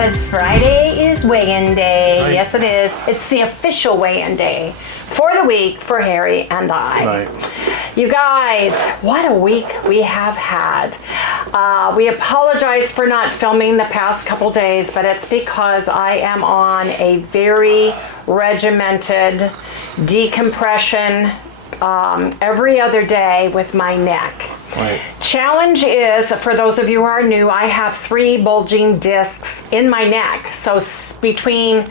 because Friday is weigh-in day. Right. Yes, it is. It's the official weigh-in day for the week for Harry and I. Right. You guys, what a week we have had. We apologize for not filming the past couple days, but it's because I am on a very regimented decompression every other day with my neck. Right. Challenge is, for those of you who are new, I have 3 bulging discs in my neck. So between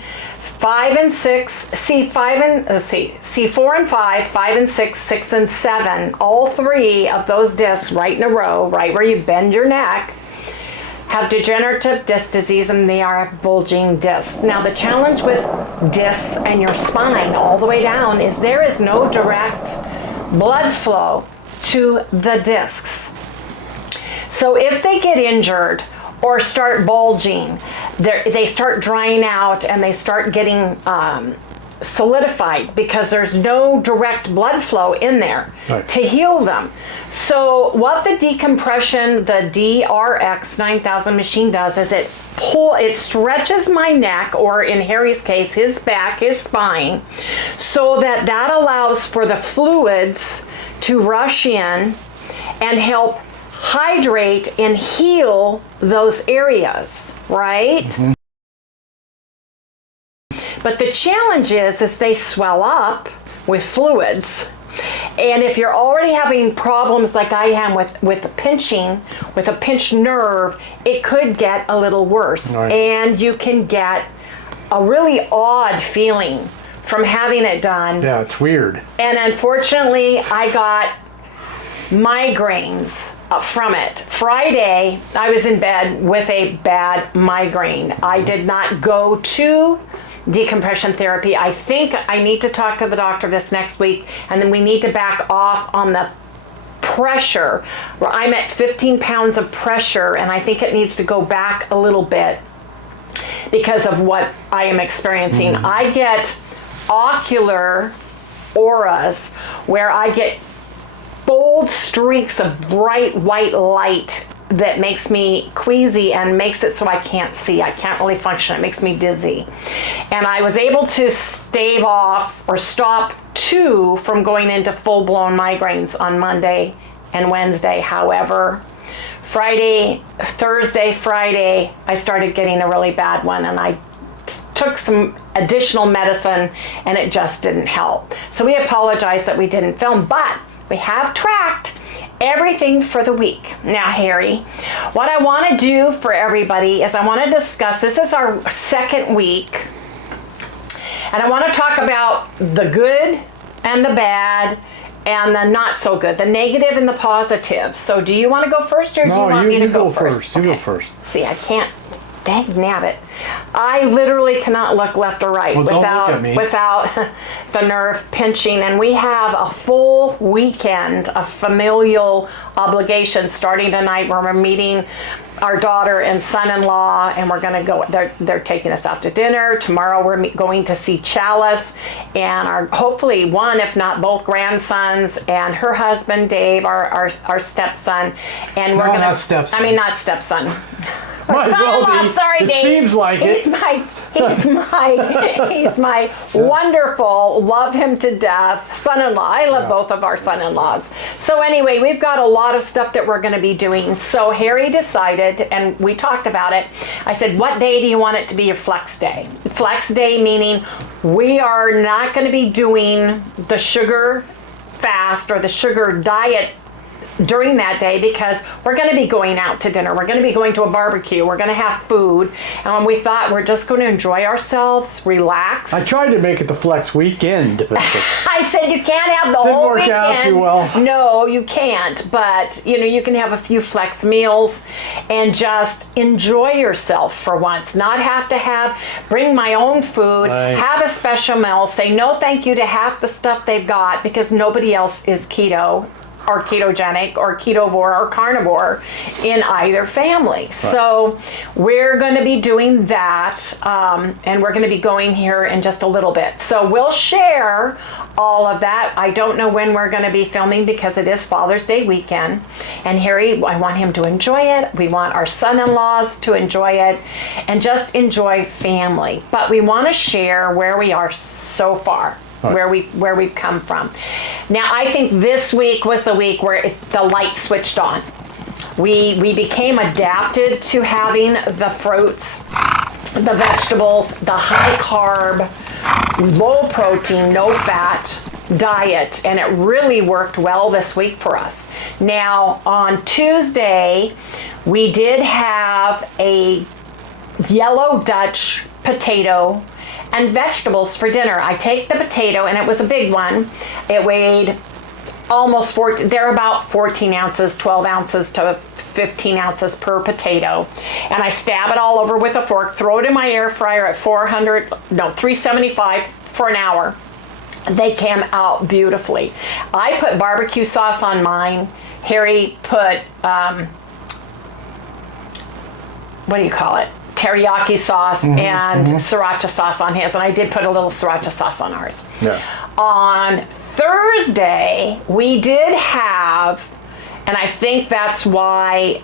5 and 6, C4 and 5, 5 and 6, 6 and 7, all 3 of those discs right in a row, right where you bend your neck, have degenerative disc disease, and they are bulging discs. Now the challenge with discs and your spine all the way down is there is no direct blood flow to the discs. So if they get injured or start bulging, they start drying out and they start getting solidified because there's no direct blood flow in there to heal them. So what the decompression, the DRX 9000 machine does is it stretches my neck, or in Harry's case, his back, his spine, so that allows for the fluids to rush in and help hydrate and heal those areas, right? Mm-hmm. But the challenge is they swell up with fluids. And if you're already having problems like I am with a pinched nerve, it could get a little worse. Right. And you can get a really odd feeling from having it done. Yeah, it's weird. And unfortunately, I got migraines from it. Friday, I was in bed with a bad migraine. I did not go to decompression therapy. I think I need to talk to the doctor this next week, and then we need to back off on the pressure. I'm at 15 pounds of pressure, and I think it needs to go back a little bit because of what I am experiencing. I get ocular auras where I get bold streaks of bright white light that makes me queasy and makes it so I can't see. I can't really function. It makes me dizzy. And I was able to stave off or stop 2 from going into full-blown migraines on Monday and Wednesday. However, Thursday, Friday, I started getting a really bad one, and I took some additional medicine and it just didn't help. So we apologize that we didn't film, but we have tracked everything for the week. Now, Harry, what I want to do for everybody is I want to discuss, this is our second week, and I want to talk about the good and the bad and the not so good, the negative and the positive. So do you want to go first, or do you want me to go first? You go first. See, I can't. Dang nabbit. I literally cannot look left or right without the nerve pinching. And we have a full weekend of familial obligations starting tonight, where we're meeting our daughter and son-in-law, and we're going to go, they're taking us out to dinner. Tomorrow we're going to see Chalice and our, hopefully one, if not both grandsons, and her husband, Dave, our stepson. And we're going to, stepson. I mean, not stepson. Sorry, Dave. It seems like he's my wonderful, love him to death son-in-law. I love both of our son-in-laws. So anyway, we've got a lot of stuff that we're going to be doing. So Harry decided, and we talked about it. I said, what day do you want it to be your flex day? Flex day meaning we are not going to be doing the sugar fast or the sugar diet during that day, because we're going to be going out to dinner. We're going to be going to a barbecue. We're going to have food. And we thought we're just going to enjoy ourselves, relax. I tried to make it the flex weekend. I said you can't have the whole weekend. Didn't work out too well. No, you can't. But, you can have a few flex meals and just enjoy yourself for once. Not have to bring my own food, have a special meal, say no thank you to half the stuff they've got because nobody else is keto. are ketogenic or ketovore or carnivore in either family. Right. So we're going to be doing that, and we're going to be going here in just a little bit. So we'll share all of that. I don't know when we're going to be filming because it is Father's Day weekend. And Harry, I want him to enjoy it. We want our son-in-laws to enjoy it and just enjoy family. But we want to share where we are so far, right, where we've come from. Now, I think this week was the week where the light switched on. We became adapted to having the fruits, the vegetables, the high carb, low protein, no fat diet, and it really worked well this week for us. Now, on Tuesday, we did have a yellow Dutch potato and vegetables for dinner. I take the potato, and it was a big one. It weighed almost 14, they're about 14 ounces, 12 ounces to 15 ounces per potato. And I stab it all over with a fork, throw it in my air fryer at 375 for an hour. They came out beautifully. I put barbecue sauce on mine. Harry put, what do you call it? Teriyaki sauce and sriracha sauce on his, and I did put a little sriracha sauce on ours. Yeah. On Thursday, we did have, and I think that's why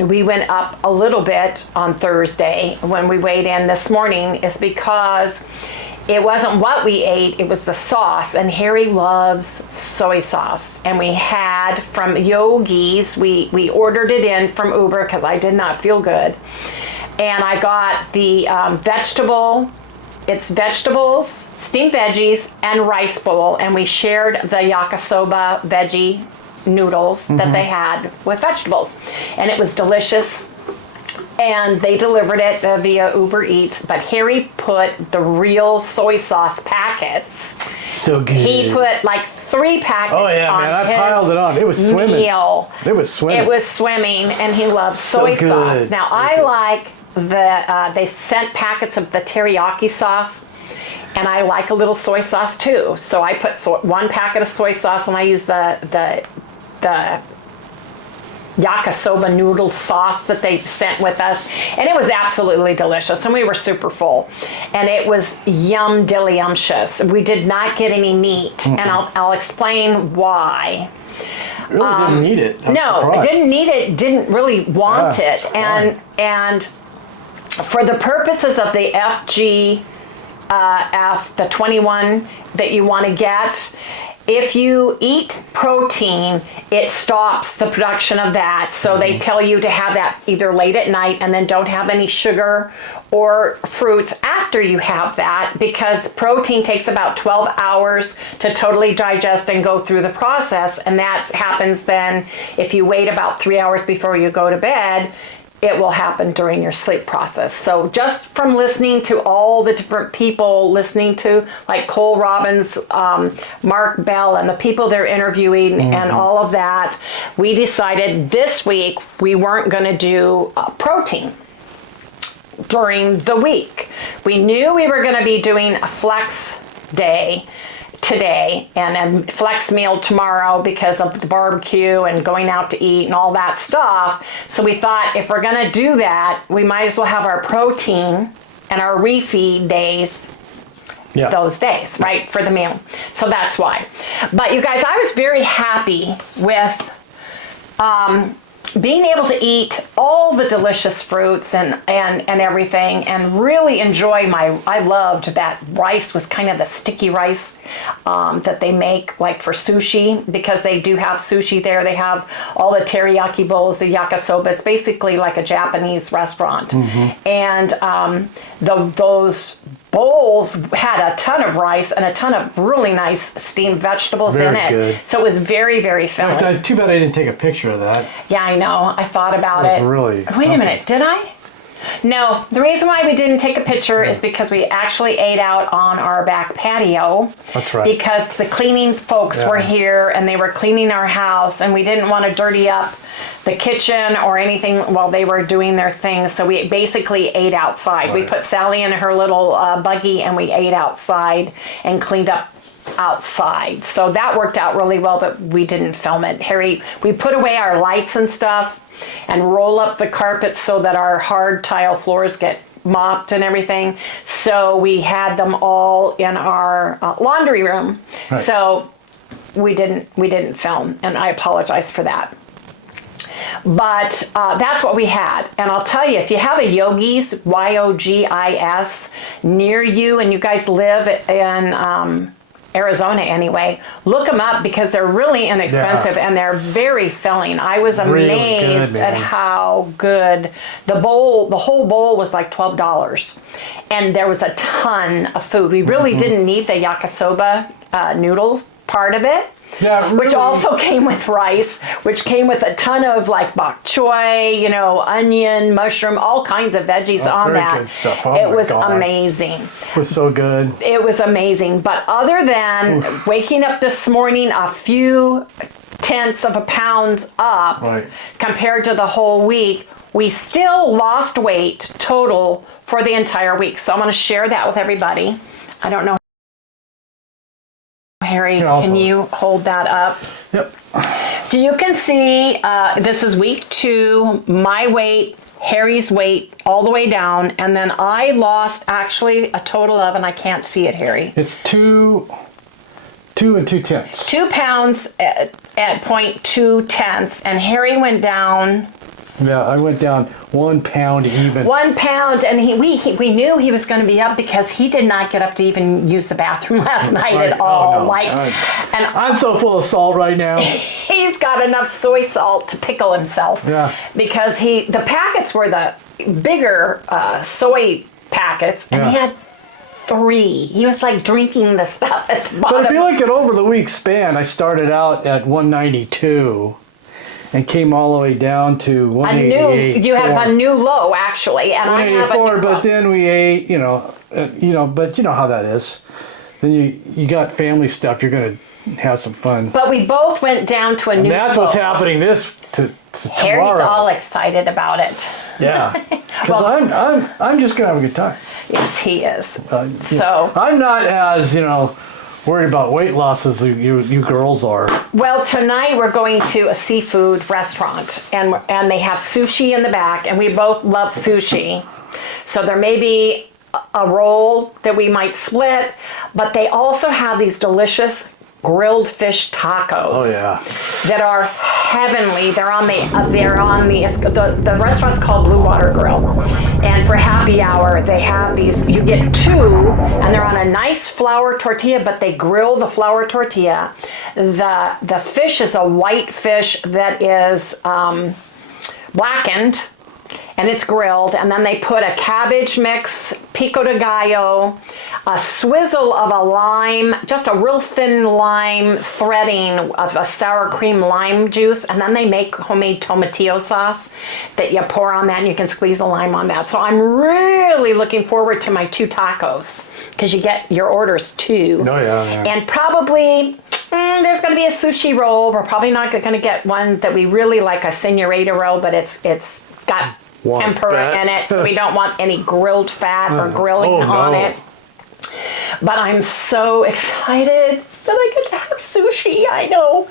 we went up a little bit on Thursday when we weighed in this morning, is because it wasn't what we ate, it was the sauce, and Harry loves soy sauce. And we had from Yogi's, we ordered it in from Uber because I did not feel good. And I got the it's vegetables, steamed veggies, and rice bowl, and we shared the yakisoba veggie noodles that they had with vegetables. And it was delicious. And they delivered it via Uber Eats, but Harry put the real soy sauce packets. So good. He put like 3 packets on man, I piled it on. It was swimming. Meal. It was swimming. It was swimming, and he loves soy sauce. Now, I like they sent packets of the teriyaki sauce, and I like a little soy sauce too. So I put 1 packet of soy sauce, and I use the yakisoba noodle sauce that they sent with us, and it was absolutely delicious, and we were super full, and it was delicious. We did not get any meat, and I'll explain why. Really didn't need it. I didn't need it, didn't really want it, and for the purposes of the the 21 that you want to get, if you eat protein, it stops the production of that. So they tell you to have that either late at night, and then don't have any sugar or fruits after you have that, because protein takes about 12 hours to totally digest and go through the process. And that happens then if you wait about 3 hours before you go to bed. It will happen during your sleep process. So just from listening to all the different people, listening to like Cole Robbins, Mark Bell, and the people they're interviewing and all of that, we decided this week we weren't going to do protein during the week. We knew we were going to be doing a flex day today and a flex meal tomorrow because of the barbecue and going out to eat and all that stuff. So we thought if we're going to do that, we might as well have our protein and our refeed days those days, right, for the meal. So that's why. But you guys, I was very happy with being able to eat all the delicious fruits and everything, and really enjoy I loved that rice was kind of the sticky rice that they make like for sushi, because they do have sushi there. They have all the teriyaki bowls, the yakisoba. It's basically like a Japanese restaurant. And those bowls had a ton of rice and a ton of really nice steamed vegetables in it. Good. So it was very, very filling. Too bad I didn't take a picture of that. Yeah, I know. I thought about it. Really. Wait a minute. Did I? No. The reason why we didn't take a picture is because we actually ate out on our back patio. That's right. Because the cleaning folks were here and they were cleaning our house, and we didn't want to dirty up the kitchen or anything while they were doing their things. So we basically ate outside. Right. We put Sally in her little buggy, and we ate outside and cleaned up outside. So that worked out really well, but we didn't film it. Harry, we put away our lights and stuff and roll up the carpets so that our hard tile floors get mopped and everything. So we had them all in our laundry room. Right. So we didn't film, and I apologize for that. But that's what we had. And I'll tell you, if you have a Yogi's, Yogis, near you, and you guys live in Arizona anyway, look them up because they're really inexpensive and they're very filling. I was amazed at how good the whole bowl was like $12. And there was a ton of food. We really didn't need the yakisoba noodles part of it. Yeah, really. Which also came with rice, which came with a ton of like bok choy, you know, onion, mushroom, all kinds of veggies on very that. good stuff. Oh It my was God. amazing. It was so good. It was amazing. But other than waking up this morning a few tenths of a pound up compared to the whole week, we still lost weight total for the entire week. So I'm going to share that with everybody. I don't know. Harry, can you hold that up? Yep. So you can see this is week 2, my weight, Harry's weight, all the way down. And then I lost actually a total of, and I can't see it, Harry. It's 2 2.2. 2 pounds at 0.2 tenths. And Harry went down. Yeah, I went down 1 pound even. 1 pound, and we knew he was going to be up because he did not get up to even use the bathroom last night at all. Oh, no. And I'm so full of salt right now. He's got enough soy salt to pickle himself. Yeah. Because the packets were the bigger soy packets, and he had 3. He was like drinking the stuff at the bottom. But I feel like over the week span, I started out at 192. And came all the way down to 188. You have a new low actually, and I have a new but low. then we ate, but you know how that is. Then you got family stuff. You're gonna have some fun. But we both went down to a new low. And that's what's happening this to Harry's tomorrow. all excited about it. Yeah, because I'm just gonna have a good time. Yes, he is. So I'm not as worried about weight loss as you girls are. Well, tonight we're going to a seafood restaurant, and they have sushi in the back, and we both love sushi. So there may be a roll that we might split, but they also have these delicious grilled fish tacos. Oh yeah. That are heavenly. They're on the restaurant's called Blue Water Grill, and for happy hour they have these. You get 2, and they're on a nice flour tortilla, but they grill the flour tortilla. The fish is a white fish that is blackened, and it's grilled, and then they put a cabbage mix, pico de gallo, a swizzle of a lime, just a real thin lime threading of a sour cream lime juice, and then they make homemade tomatillo sauce that you pour on that, and you can squeeze a lime on that. So I'm really looking forward to my 2 tacos, because you get your orders 2. Oh yeah. And probably there's going to be a sushi roll. We're probably not going to get one that we really like, a señorita roll, but it's got tempura in it, so we don't want any grilled fat or grilling on it. But I'm so excited that I get to have sushi. I know,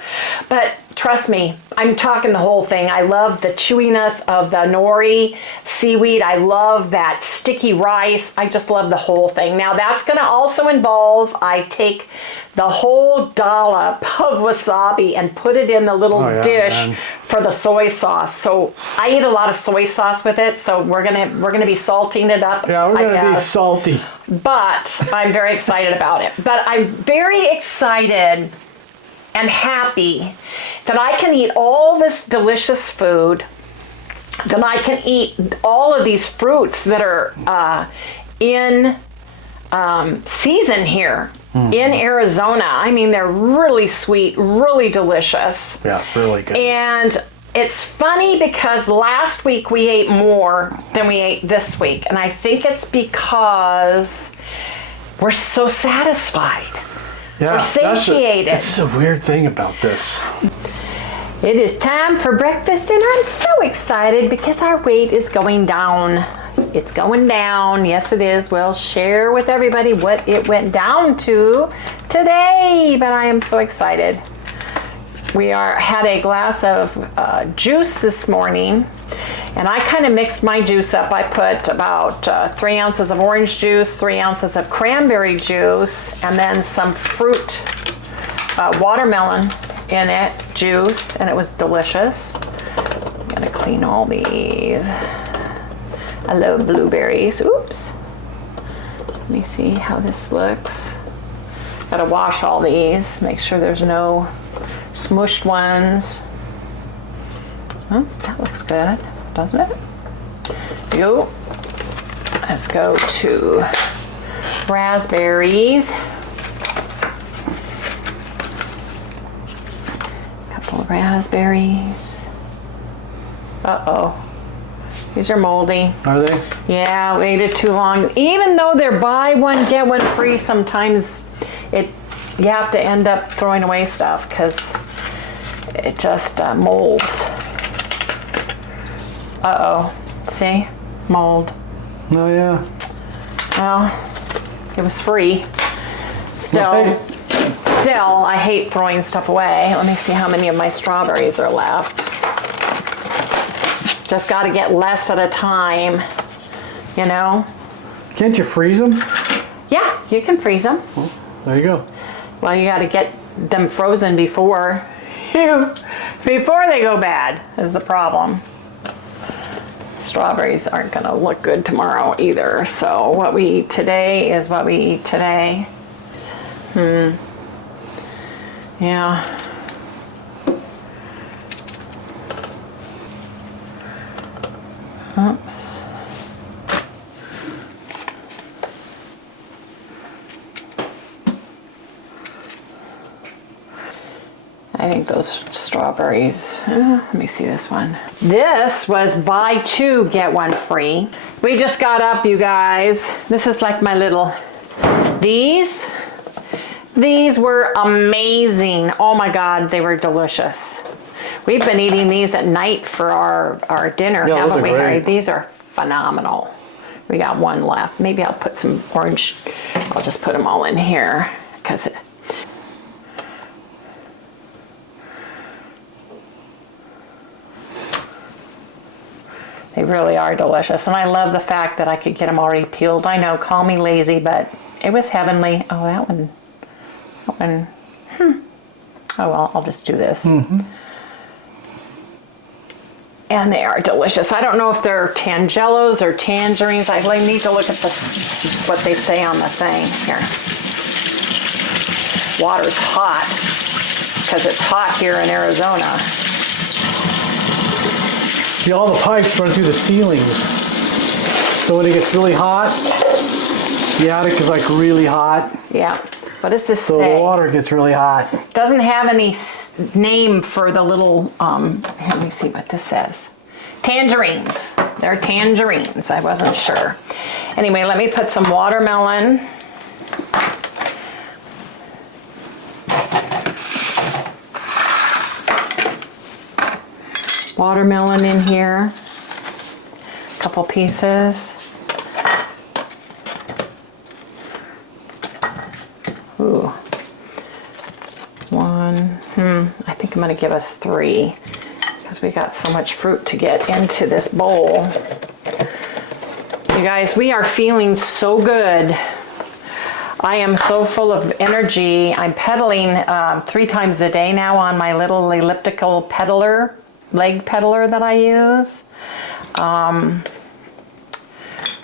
but trust me, I'm talking the whole thing. I love the chewiness of the nori seaweed. I love that sticky rice. I just love the whole thing. Now that's going to also involve I take the whole dollop of wasabi and put it in the little dish for the soy sauce. So I eat a lot of soy sauce with it, so we're gonna be salting it up. Yeah, we're gonna be salty. But I'm very excited about it. But I'm very excited and happy that I can eat all this delicious food, that I can eat all of these fruits that are in season here. In Arizona. I mean, they're really sweet, really delicious. Yeah, really good. And it's funny because last week we ate more than we ate this week. And I think it's because we're so satisfied. Yeah, we're satiated. That's a weird thing about this. It is time for breakfast, and I'm so excited because our weight is going down. It's going down. Yes, it is. We'll share with everybody what it went down to today, but I am so excited. We had a glass of juice this morning, and I kind of mixed my juice up. I put about 3 ounces of orange juice, 3 ounces of cranberry juice, and then some fruit, watermelon in it, juice, and it was delicious. I'm gonna clean all these. I love blueberries. Oops. Let me see how this looks. Gotta wash all these, make sure there's no smushed ones. Oh, that looks good, doesn't it? Yo. Let's go to raspberries. Couple of raspberries. Uh-oh. These are moldy. Are they? Yeah, waited too long. Even though they're buy one, get one free, sometimes you have to end up throwing away stuff because it just molds. Uh-oh. See? Mold. Oh, yeah. Well, it was free. Still, I hate throwing stuff away. Let me see how many of my strawberries are left. Just got to get less at a time, you know? Can't you freeze them? Yeah, you can freeze them. Well, there you go. Well, you got to get them frozen before they go bad is the problem. Strawberries aren't going to look good tomorrow either. So what we eat today is what we eat today. Yeah. Oops. I think those strawberries, let me see this one. This was buy 2, get 1 free. We just got up, you guys. This is like my little, these were amazing. Oh my God, they were delicious. We've been eating these at night for our dinner, yeah, haven't we, Harry? great. These are phenomenal. We got one left. Maybe I'll put some orange, I'll just put them all in here because they really are delicious. And I love the fact that I could get them already peeled. I know, call me lazy, but it was heavenly. Oh, that one. Oh, well, I'll just do this. And they are delicious. I don't know if they're tangelos or tangerines. I need to look at what they say on the thing here. Water's hot because it's hot here in Arizona. See, all the pipes run through the ceilings. So when it gets really hot, the attic is like really hot. Yeah. What does this so say? So the water gets really hot. Doesn't have any name for the little, let me see what this says. Tangerines. They're tangerines. I wasn't sure. Anyway, let me put some watermelon. Watermelon in here. A couple pieces. Ooh. One. I think I'm going to give us 3 because we got so much fruit to get into this bowl. You guys, we are feeling so good. I am so full of energy. I'm pedaling 3 times a day now on my little elliptical pedaler, leg pedaler that I use.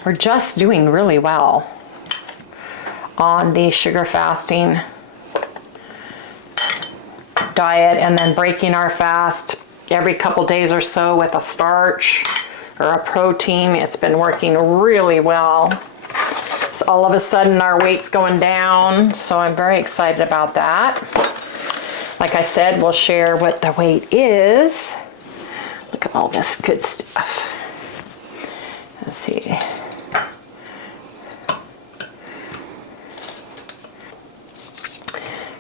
We're just doing really well on the sugar fasting diet, and then breaking our fast every couple days or so with a starch or a protein. It's been working really well. So all of a sudden our weight's going down, so I'm very excited about that. Like I said, we'll share what the weight is. Look at all this good stuff. Let's see.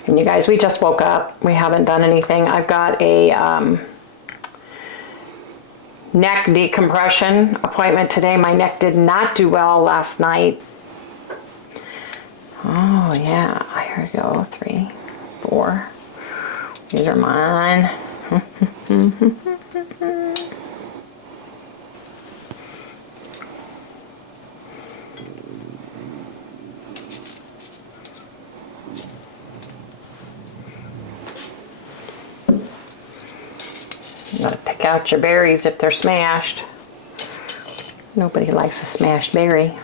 And you guys, we just woke up. We haven't done anything. I've got a neck decompression appointment today. My neck did not do well last night. Oh yeah, here we go. 3, 4. These are mine. You gotta pick out your berries if they're smashed. Nobody likes a smashed berry.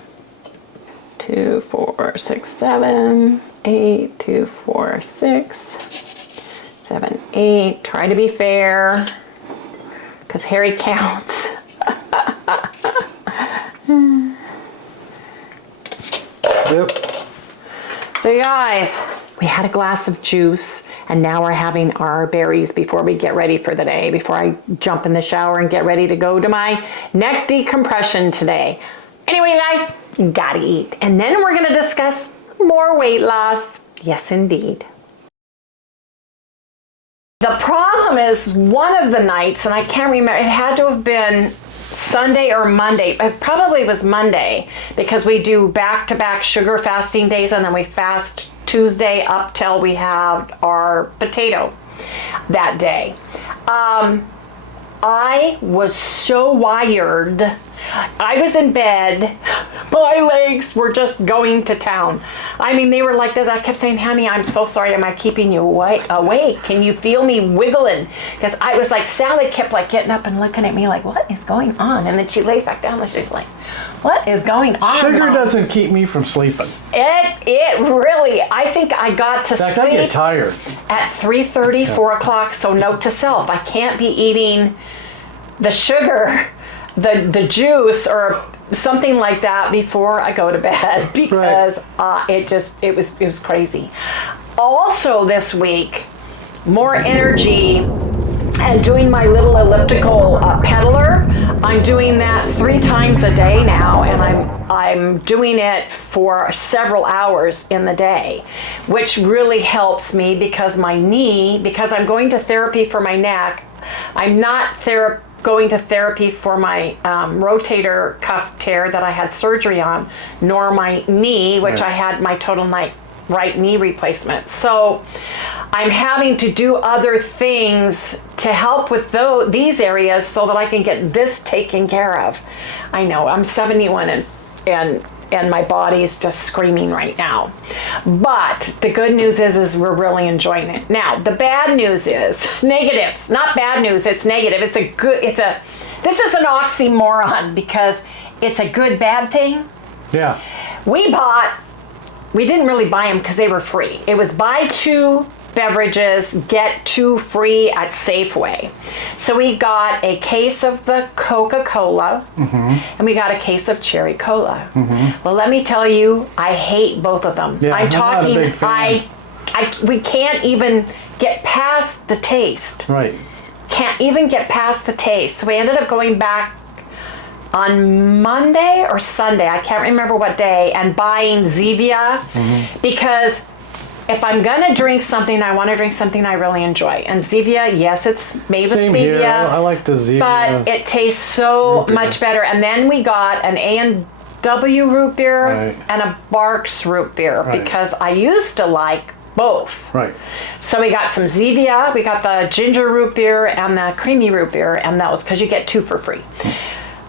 2, 4, 6, 7, 8, 2, 4, 6, 7, 8. Try to be fair, because Harry counts. Yep. So you guys, we had a glass of juice, and now we're having our berries before we get ready for the day, before I jump in the shower and get ready to go to my neck decompression today. Anyway, guys, gotta eat. And then we're gonna discuss more weight loss. Yes, indeed. The problem is one of the nights, and I can't remember, it had to have been Sunday or Monday. It probably was Monday, because we do back-to-back sugar fasting days, and then we fast Tuesday up till we have our potato that day. I was so wired. I was in bed. My legs were just going to town. I mean, they were like this. I kept saying, honey, I'm so sorry. Am I keeping you awake? Can you feel me wiggling? Because I was like, Sally kept like getting up and looking at me like, what is going on? And then she lays back down and she's like, what is going on? Sugar Mom? doesn't keep me from sleeping. It really, I think I got to In fact, sleep I get tired. at 3:30, 4 o'clock. So note to self, I can't be eating the sugar, the juice or something like that before I go to bed, because it was crazy. Also this week, more energy and doing my little elliptical pedaler. I'm doing that 3 times a day now, and I'm doing it for several hours in the day, which really helps me because my knee, because I'm going to therapy for my neck. I'm not going to therapy for my rotator cuff tear that I had surgery on, nor my knee, which I had my total right knee replacement. So I'm having to do other things to help with these areas so that I can get this taken care of. I know I'm 71 and my body's just screaming right now. But the good news is we're really enjoying it. Now, the bad news is negatives, not bad news, it's negative. This is an oxymoron because it's a good, bad thing. Yeah. We didn't really buy them because they were free. It was buy 2 beverages, get 2 free at Safeway. So we got a case of the Coca-Cola, and we got a case of cherry cola. Well, let me tell you, I hate both of them. Yeah, I'm talking, not a big fan. we can't even get past the taste. Right. Can't even get past the taste. So we ended up going back on Monday or Sunday, I can't remember what day, and buying Zevia, because if I'm gonna drink something, I want to drink something I really enjoy. And Zevia, yes, it's made with Same stevia. here. I like the Zevia. But it tastes so much better. And then we got an A&W root beer and a Barks root beer because I used to like both. Right. So we got some Zevia, we got the ginger root beer and the creamy root beer, and those, because you get 2 for free.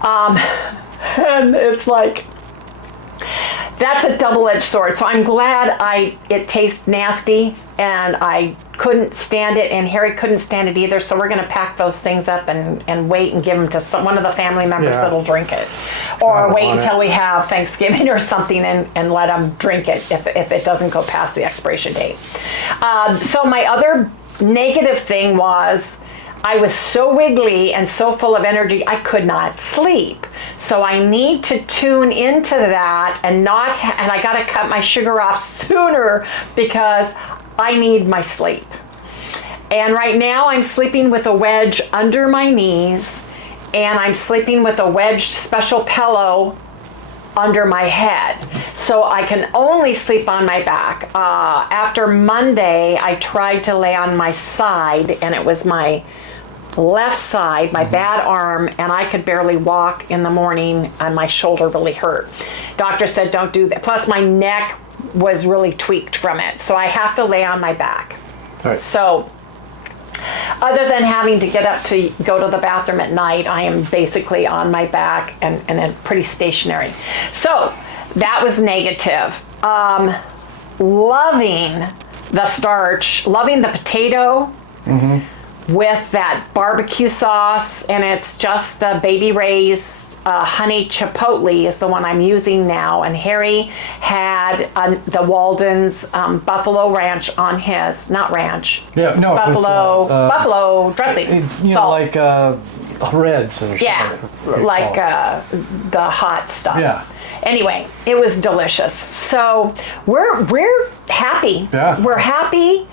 And it's like, that's a double-edged sword. So I'm glad it tastes nasty, and I couldn't stand it, and Harry couldn't stand it either. So we're going to pack those things up and wait and give them to one of the family members that'll drink it, or wait until we have Thanksgiving or something and let them drink it if it doesn't go past the expiration date. So my other negative thing was, I was so wiggly and so full of energy, I could not sleep. So I need to tune into that and I got to cut my sugar off sooner because I need my sleep. And right now I'm sleeping with a wedge under my knees, and I'm sleeping with a wedged special pillow under my head. So I can only sleep on my back. After Monday, I tried to lay on my side, and it was my left side, my bad arm, and I could barely walk in the morning, and my shoulder really hurt. Doctor said, don't do that. Plus, my neck was really tweaked from it, so I have to lay on my back. Right. So, other than having to get up to go to the bathroom at night, I am basically on my back and pretty stationary. So, that was negative. Loving the starch, loving the potato with that barbecue sauce, and it's just the Baby Ray's honey chipotle is the one I'm using now, and Harry had the Walden's buffalo ranch on his, not ranch, Yeah, no, buffalo dressing. You know, like Reds or something. Yeah, like the hot stuff. Yeah. Anyway, it was delicious. So we're happy. Yeah. We're happy.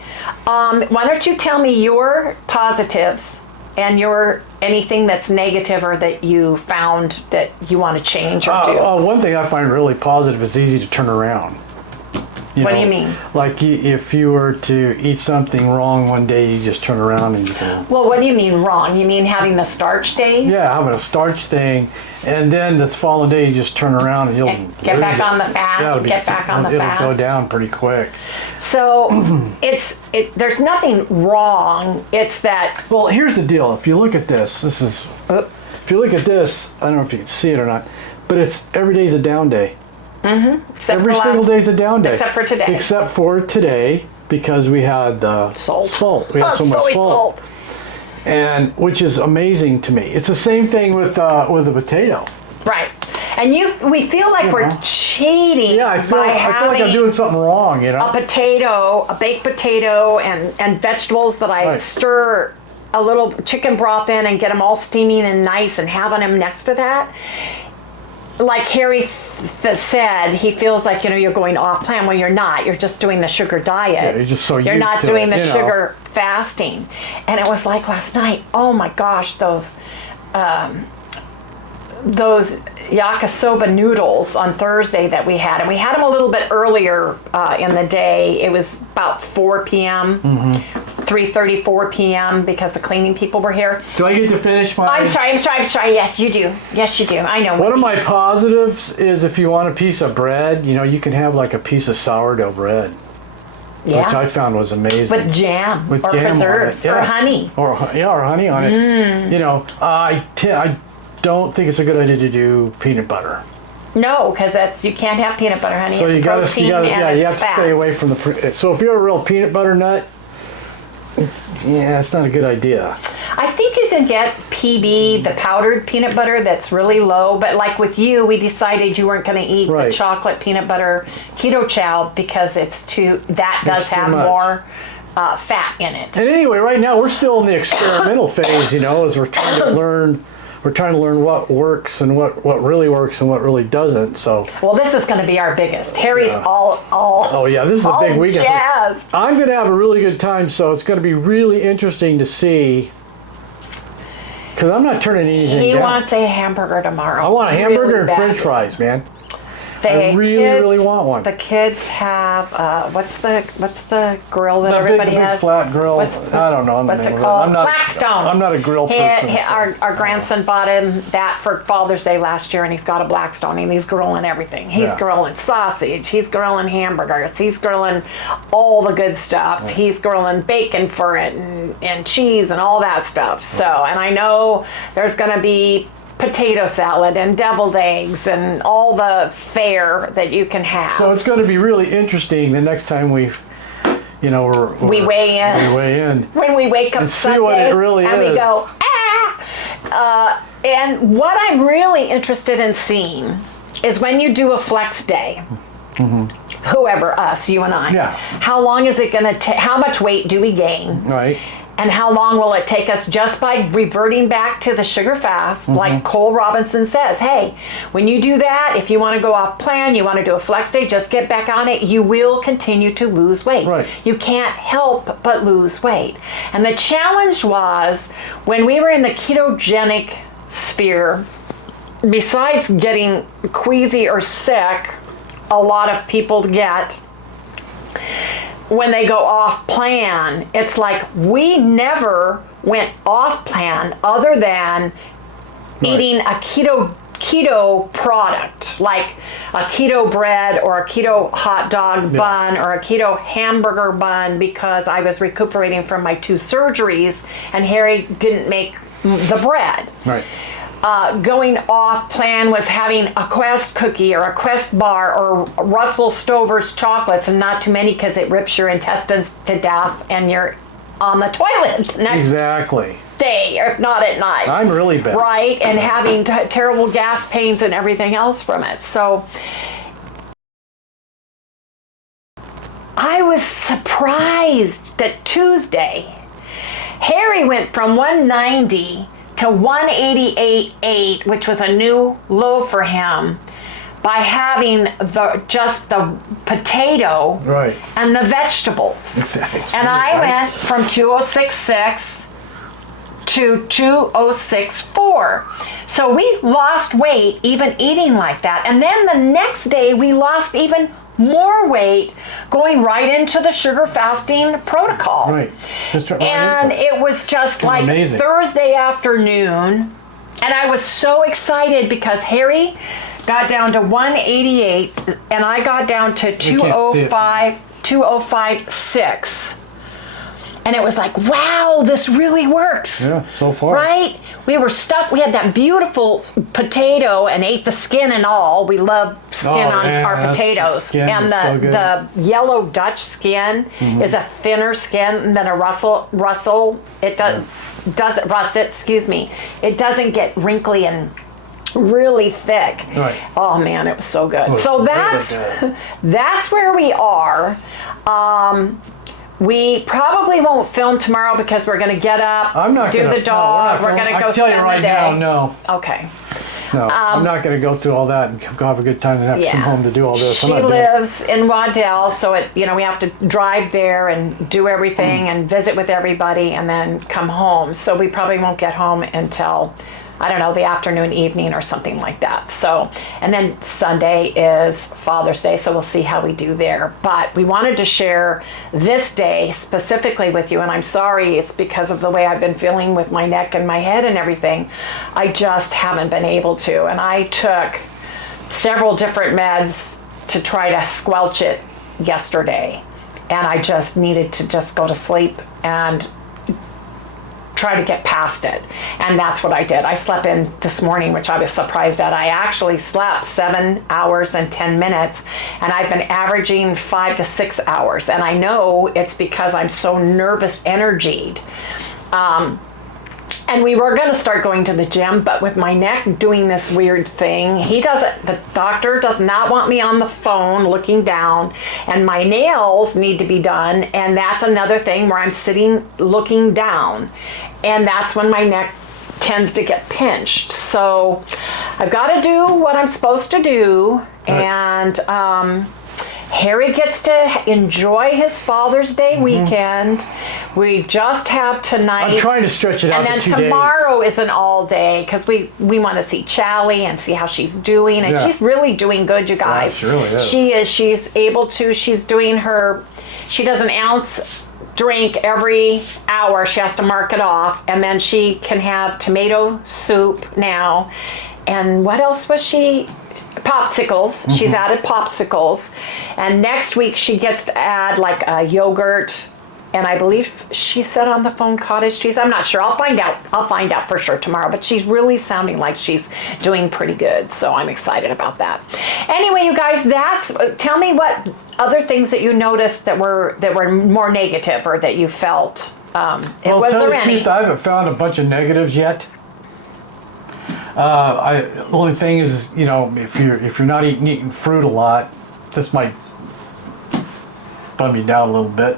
Why don't you tell me your positives and your anything that's negative or that you found that you want to change or do? One thing I find really positive is easy to turn around. What do you mean? Like if you were to eat something wrong one day, you just turn around and you can... Well, what do you mean wrong? You mean having the starch days? Yeah, having a starch thing, and then the following day you just turn around and you'll get back on the fast. Get back on the fast. It'll go down pretty quick. So there's nothing wrong. It's that. Well, here's the deal. If you look at this, if you look at this, I don't know if you can see it or not, but it's every day's a down day. Every single day's a down day. Except for today. Except for today, because we had the salt. We had so much salt. And which is amazing to me. It's the same thing with the potato. Right. And we feel like we're cheating. Yeah, I feel like I'm doing something wrong, a baked potato and vegetables that I stir a little chicken broth in and get them all steaming and nice and having them next to that. Like Harry said, he feels like, you're going off plan. Well, you're not. You're just doing the sugar diet. Yeah, you're not doing the sugar fasting. And it was like last night, oh my gosh, those yakisoba noodles on Thursday that we had. And we had them a little bit earlier in the day. It was about 4 p.m., 3:30, 4 p.m. because the cleaning people were here. Do I get to finish my... I'm sorry. Yes, you do. I know. One of my positives is if you want a piece of bread, you can have like a piece of sourdough bread. Yeah. Which I found was amazing. With jam or jam preserves or honey. Or honey on it. I don't think it's a good idea to do peanut butter. No, because you can't have peanut butter, honey. So it's protein and you have it's to fat. stay away from so if you're a real peanut butter nut, it's not a good idea. I think you can get PB, the powdered peanut butter that's really low, but like with you, we decided you weren't going to eat the chocolate peanut butter keto chow because does have more fat in it. And anyway, right now we're still in the experimental phase, as we're trying to learn. We're trying to learn what works and what really works and what really doesn't. So. Well, this is going to be our biggest. Harry's all. Oh yeah, this is a big weekend. Jazzed. I'm going to have a really good time, so it's going to be really interesting to see. Because I'm not turning anything down. He wants a hamburger tomorrow. I want a hamburger and French fries, man. I really want one. The kids have what's the grill that everybody big has? Flat grill. I don't know. What's it called? Blackstone. I'm not a grill person. Our grandson bought him that for Father's Day last year, and he's got a Blackstone, and he's grilling everything. He's grilling sausage. He's grilling hamburgers. He's grilling all the good stuff. He's grilling bacon for it and cheese and all that stuff. So, and I know there's going to be potato salad and deviled eggs and all the fare that you can have. So it's going to be really interesting the next time we weigh in. When we wake up and Sunday see what it really and is. we go, and what I'm really interested in seeing is when you do a flex day, whoever, us, you and I, how long is it going to take, how much weight do we gain? Right. And how long will it take us just by reverting back to the sugar fast? Like Cole Robinson says, hey, when you do that, if you want to go off plan, you want to do a flex day, just get back on it. You will continue to lose weight. Right. You can't help but lose weight. And the challenge was when we were in the ketogenic sphere, besides getting queasy or sick, a lot of people get when they go off plan, it's like we never went off plan other than eating a keto product, like a keto bread or a keto hot dog bun or a keto hamburger bun, because I was recuperating from my 2 surgeries and Harry didn't make the bread. Right. Going off plan was having a Quest cookie or a Quest bar or Russell Stover's chocolates, and not too many because it rips your intestines to death and you're on the toilet the next day, if not at night. I'm really bad. Right, and having terrible gas pains and everything else from it. So I was surprised that Tuesday, Harry went from 190 to 188.8, which was a new low for him, by having just the potato and the vegetables. Exactly. And I went from 206.6 to 206.4. So we lost weight even eating like that. And then the next day we lost even more weight going right into the sugar fasting protocol. Right. And it was just like amazing. Thursday afternoon. And I was so excited because Harry got down to 188 and I got down to 205.6. And it was like, wow, this really works. Yeah, so far. Right? We were stuffed. We had that beautiful potato and ate the skin and all. We love skin on our potatoes. And the yellow Dutch skin is a thinner skin than a Russell. It doesn't rust it, excuse me. It doesn't get wrinkly and really thick. Right. Oh man, it was so good. So that's where we are. We probably won't film tomorrow because we're going to get up, do the dog. We're going to go spend the day. No. Okay. No, I'm not going to go through all that and go have a good time and have to come home to do all this. She lives in Waddell, so we have to drive there and do everything and visit with everybody and then come home. So we probably won't get home until, I don't know, the afternoon, evening or something like that. So, and then Sunday is Father's Day, so we'll see how we do there. But we wanted to share this day specifically with you, and I'm sorry, it's because of the way I've been feeling with my neck and my head and everything. I just haven't been able to, and I took several different meds to try to squelch it yesterday, and I just needed to just go to sleep and try to get past it. And that's what I did. I slept in this morning, which I was surprised at. I actually slept 7 hours and 10 minutes, and I've been averaging 5 to 6 hours. And I know it's because I'm so nervous energied. And we were going to start going to the gym, but with my neck doing this weird thing, the doctor does not want me on the phone looking down, and my nails need to be done. And that's another thing where I'm sitting looking down. And that's when my neck tends to get pinched. So I've got to do what I'm supposed to do. And Harry gets to enjoy his Father's Day weekend. We just have tonight. I'm trying to stretch it out and then to 2 tomorrow days. is an all day because we want to see CHOW and see how she's doing. And she's really doing good, you guys. Yeah, she really is. She is. She's able to. She's doing she does an ounce drink every hour. She has to mark it off. And then she can have tomato soup now. And what else was she? Popsicles. She's added popsicles. And next week she gets to add like a yogurt. And I believe she said on the phone cottage cheese. I'm not sure. I'll find out. I'll find out for sure tomorrow. But she's really sounding like she's doing pretty good. So I'm excited about that. Anyway, you guys, tell me what other things that you noticed that were more negative or that you felt. Was there any? I haven't found a bunch of negatives yet. The only thing is, if you're not eating fruit a lot, this might bum you down a little bit.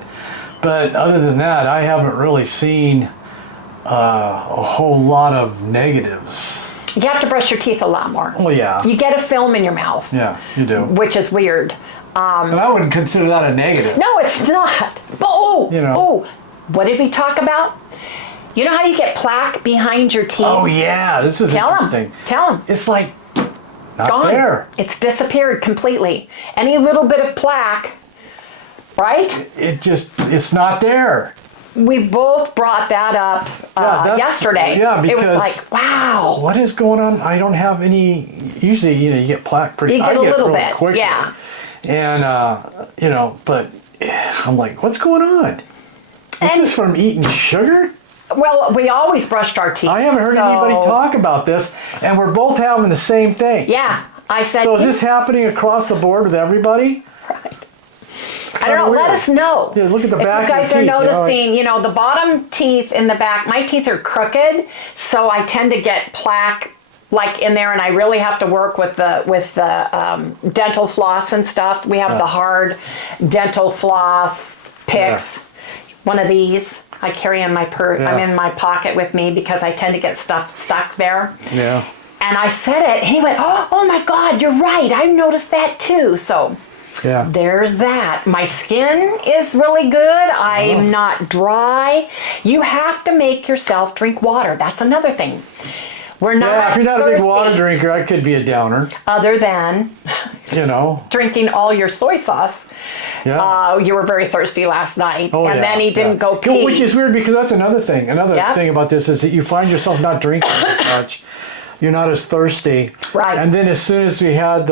But other than that, I haven't really seen a whole lot of negatives. You have to brush your teeth a lot more. Well, yeah. You get a film in your mouth. Yeah, you do. Which is weird. And I wouldn't consider that a negative. No, it's not. But what did we talk about? You know how you get plaque behind your teeth? Oh yeah, this is interesting. Tell them. It's like not gone. There. It's disappeared completely. Any little bit of plaque, right? It's not there. we both brought that up yesterday. Yeah, because it was like, wow. What is going on? I don't have any. Usually, you get plaque pretty. You get a little really bit, quickly. yeah. And but I'm like, what's going on? This is from eating sugar? Well, we always brushed our teeth. I haven't heard anybody talk about this, and we're both having the same thing. Yeah, I said. So is this happening across the board with everybody? Right. I don't know. Let us know. Yeah, look at the back. If you guys of are the teeth, noticing, the bottom teeth in the back, my teeth are crooked, so I tend to get plaque like in there, and I really have to work with the dental floss and stuff. We have the hard dental floss picks. One of these I carry in my purse. I'm in my pocket with me because I tend to get stuff stuck there. Yeah. And I said it, and he went, "Oh my God, you're right. I noticed that too." So. Yeah. There's that. My skin is really good. I'm not dry. You have to make yourself drink water. That's another thing. We're not. Yeah, if you're not thirsty, a big water drinker, I could be a downer. Other than, drinking all your soy sauce. Yeah. You were very thirsty last night, and then he didn't go pee. Which is weird because that's another thing. Another thing about this is that you find yourself not drinking as much. You're not as thirsty. Right. And then as soon as we had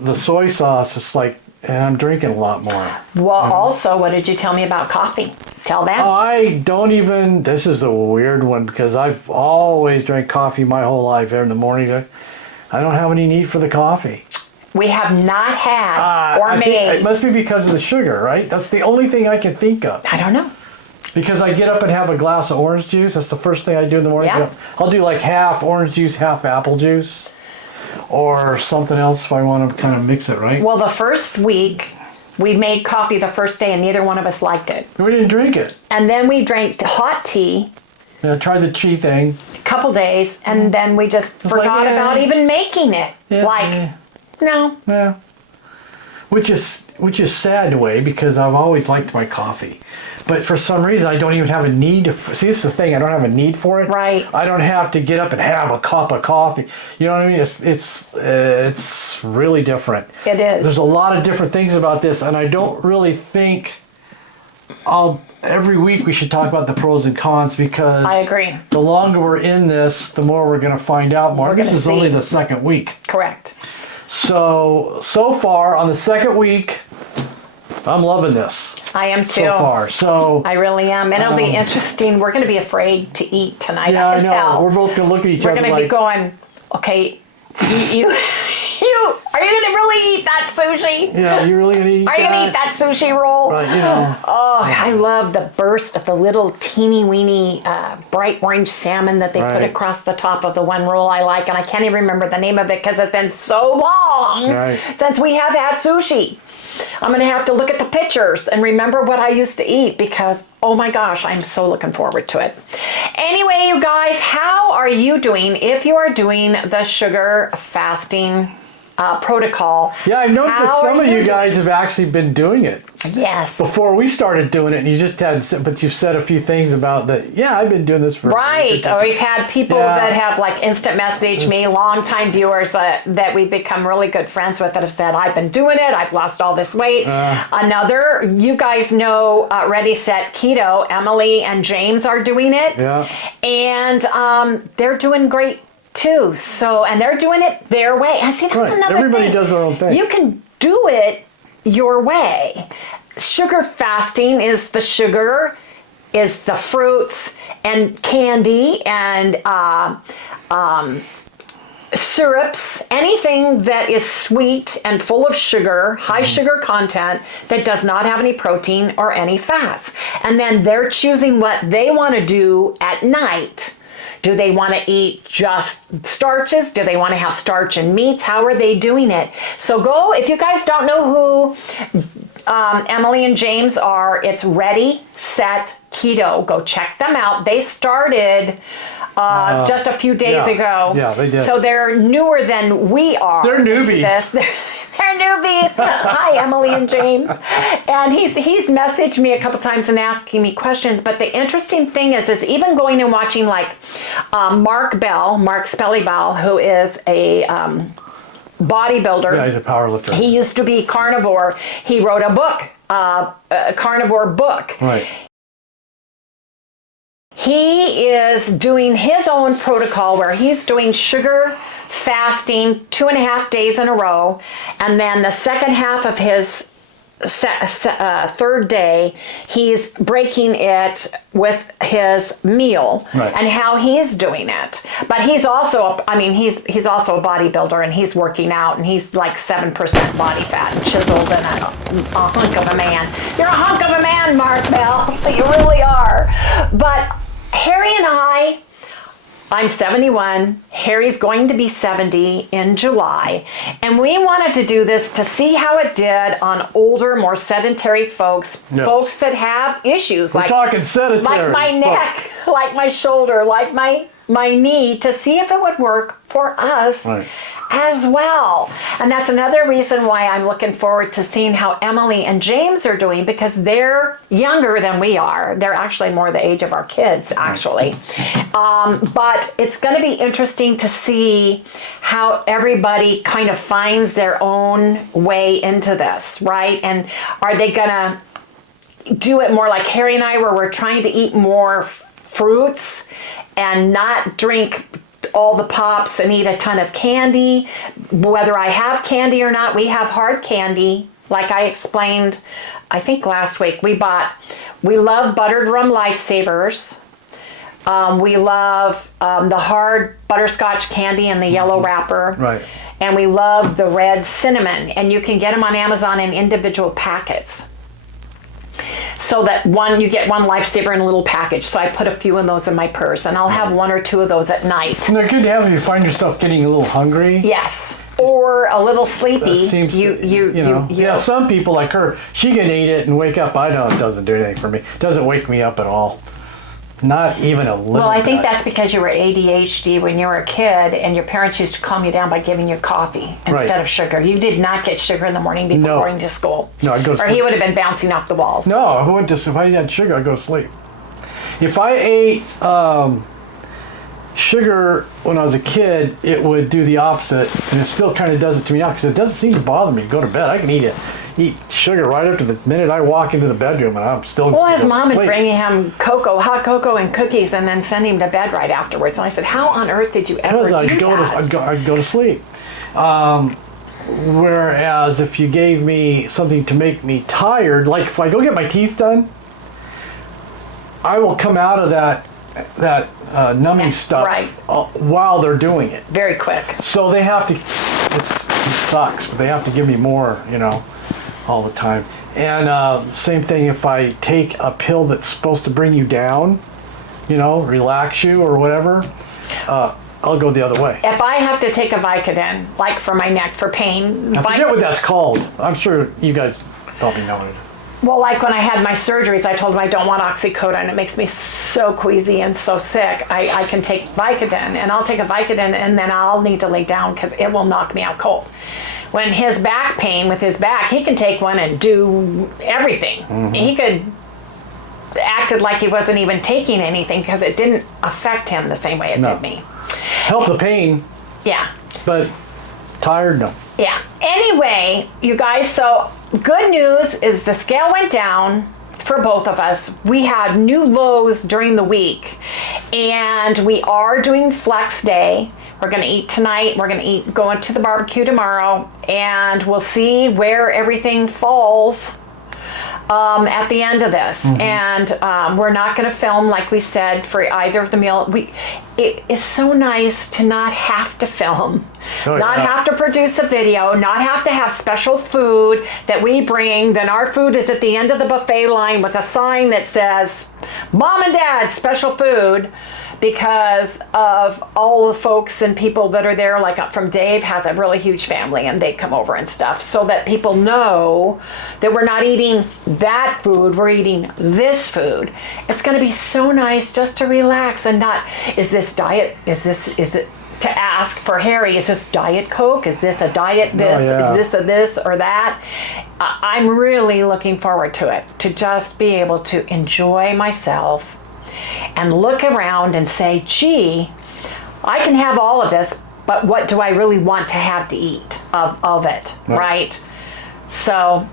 the soy sauce, it's like, and I'm drinking a lot more. Well, also, what did you tell me about coffee? Tell them. I don't even, this is a weird one because I've always drank coffee my whole life in the morning. I don't have any need for the coffee. We have not had or made. It must be because of the sugar, right? That's the only thing I can think of. I don't know. Because I get up and have a glass of orange juice. That's the first thing I do in the morning. Yeah. I'll do like half orange juice, half apple juice. Or something else if I want to kind of mix it, right? Well, the first week, we made coffee the first day and neither one of us liked it. We didn't drink it. And then we drank hot tea. Yeah, tried the tea thing. A couple days, and then we just forgot about even making it. No. Yeah. Which is sad in a way because I've always liked my coffee. But for some reason, I don't even have a need. See, this is the thing. I don't have a need for it. Right. I don't have to get up and have a cup of coffee. You know what I mean? It's really different. It is. There's a lot of different things about this, and I don't really think every week we should talk about the pros and cons because I agree. The longer we're in this, the more we're going to find out more. This is only the second week. Correct. So far on the second week, I'm loving this. I am too. So far, I really am, and it'll be interesting. We're going to be afraid to eat tonight. Yeah, I can tell. We're both going to look at each other. We're going to be going, okay, you are you going to really eat that sushi? Yeah, you really going to eat that? Are you going to eat that sushi roll? Right, Oh, I love the burst of the little teeny weeny bright orange salmon that they put across the top of the one roll I like, and I can't even remember the name of it because it's been so long since we have had sushi. I'm going to have to look at the pictures and remember what I used to eat because, oh my gosh, I'm so looking forward to it. Anyway, you guys, how are you doing if you are doing the sugar fasting protocol? Yeah, I've noticed that some of you guys have actually been doing it. Yes. Before we started doing it, and but you've said a few things about that. Yeah, I've been doing this for Right. We've had people that have like instant message me, longtime viewers that we've become really good friends with that have said, I've been doing it. I've lost all this weight. Another, you guys know Ready, Set, Keto. Emily and James are doing it. Yeah. And they're doing great too. So, and they're doing it their way. And see, that's another Everybody thing. does their own thing. You can do it your way. Sugar fasting is the sugar, is the fruits and candy and syrups, anything that is sweet and full of sugar, high sugar content that does not have any protein or any fats. And then they're choosing what they want to do at night. Do they want to eat just starches? Do they want to have starch and meats? How are they doing it? So go, if you guys don't know who Emily and James are, it's Ready, Set, Keto. Go check them out. They started just a few days ago. Yeah, they did. So they're newer than we are. They're newbies. They're newbies. Hi, Emily and James. And he's messaged me a couple times and asking me questions. But the interesting thing is even going and watching like Mark Spellybell, who is a bodybuilder. Yeah, he's a powerlifter. He used to be carnivore. He wrote a book, a carnivore book. Right. he is doing his own protocol where he's doing sugar fasting 2.5 days in a row, and then the second half of his third day, he's breaking it with his meal, right. and how he's doing it. But he's also, he's also a bodybuilder, and he's working out, and he's like 7% body fat and chiseled and a hunk of a man. You're a hunk of a man, Mark Bell. You really are. But Harry and I'm 71, Harry's going to be 70 in July, and we wanted to do this to see how it did on older, more sedentary folks, yes. folks that have issues We're talking sedentary. like my neck, like my shoulder, like my knee, to see if it would work for us right. as well. And that's another reason why I'm looking forward to seeing how Emily and James are doing, because they're younger than we are. They're actually more the age of our kids, actually. But it's going to be interesting to see how everybody kind of finds their own way into this, right? And are they going to do it more like Harry and I, where we're trying to eat more fruits and not drink all the pops and eat a ton of candy? Whether I have candy or not, we have hard candy. Like I explained, I think last week, we love buttered rum Lifesavers. We love the hard butterscotch candy in the yellow wrapper. Right. And we love the red cinnamon. And you can get them on Amazon in individual packets. So that you get one Lifesaver in a little package. So I put a few of those in my purse, and I'll have 1 or 2 of those at night. And they're good to have if you find yourself getting a little hungry. Yes. Or a little sleepy. That seems yeah, some people like her, she can eat it and wake up. I know it doesn't do anything for me. It doesn't wake me up at all. Not even a little. Well, I think that's because you were ADHD when you were a kid, and your parents used to calm you down by giving you coffee instead of sugar. You did not get sugar in the morning before going to school. No, I'd go to sleep. Or he would have been bouncing off the walls. No, if I had sugar, I'd go to sleep. If I ate sugar when I was a kid, it would do the opposite, and it still kind of does it to me now, because it doesn't seem to bother me to go to bed. I can eat sugar right up to the minute I walk into the bedroom, and I'm still. Well, his mom would bring him hot cocoa and cookies, and then send him to bed right afterwards. And I said, "How on earth did you ever do that?" I'd go to sleep. Whereas if you gave me something to make me tired, like if I go get my teeth done, I will come out of that numbing stuff while they're doing it. Very quick. So they have to. It sucks, but they have to give me more, all the time. And same thing if I take a pill that's supposed to bring you down, relax you or whatever, I'll go the other way. If I have to take a Vicodin, like for my neck for pain. I forget what that's called. I'm sure you guys probably know it. Well, like when I had my surgeries, I told them I don't want oxycodone. It makes me so queasy and so sick. I can take Vicodin, and I'll take a Vicodin, and then I'll need to lay down because it will knock me out cold. When his back pain with his back, he can take one and do everything. Mm-hmm. He could acted like he wasn't even taking anything because it didn't affect him the same way it did me. Help the pain. Yeah. But tired, no. Yeah. Anyway, you guys, so good news is the scale went down for both of us. We had new lows during the week, and we are doing flex day. We're going to eat tonight. We're going to going to the barbecue tomorrow, and we'll see where everything falls at the end of this. Mm-hmm. And we're not going to film, like we said, for either of the meal. It is so nice to not have to film, not have to produce a video, not have to have special food that we bring. Then our food is at the end of the buffet line with a sign that says, Mom and Dad, special food. Because of all the folks and people that are there, like from Dave has a really huge family, and they come over and stuff, so that people know that we're not eating that food, we're eating this food. It's going to be so nice just to relax and not, is it to ask for Harry, is this Diet Coke? Is this a diet this? Is this a this or that? I'm really looking forward to it, to just be able to enjoy myself and look around and say, gee, I can have all of this, but what do I really want to have to eat of it, right? So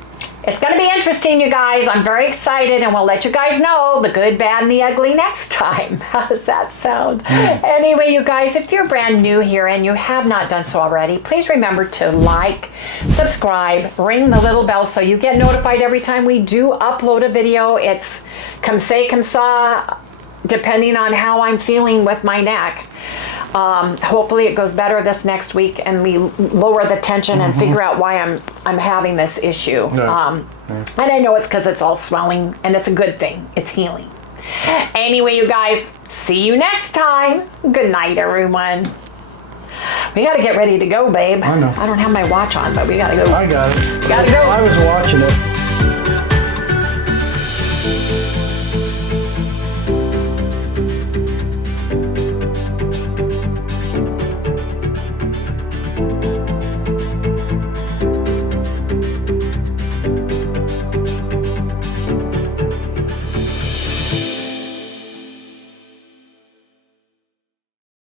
It's going to be interesting, you guys. I'm very excited, and we'll let you guys know the good, bad, and the ugly next time. How does that sound? Anyway, you guys, if you're brand new here and you have not done so already, please remember to like, subscribe, ring the little bell so you get notified every time we do upload a video. It's comme say, comme ça, depending on how I'm feeling with my neck. Hopefully it goes better this next week and we lower the tension and figure out why I'm having this issue. And I know it's because it's all swelling, and it's a good thing. It's healing. Anyway, you guys, see you next time. Good night, everyone. We got to get ready to go, babe. I know. I don't have my watch on, but we got to go. I got it. Gotta go. I was watching it.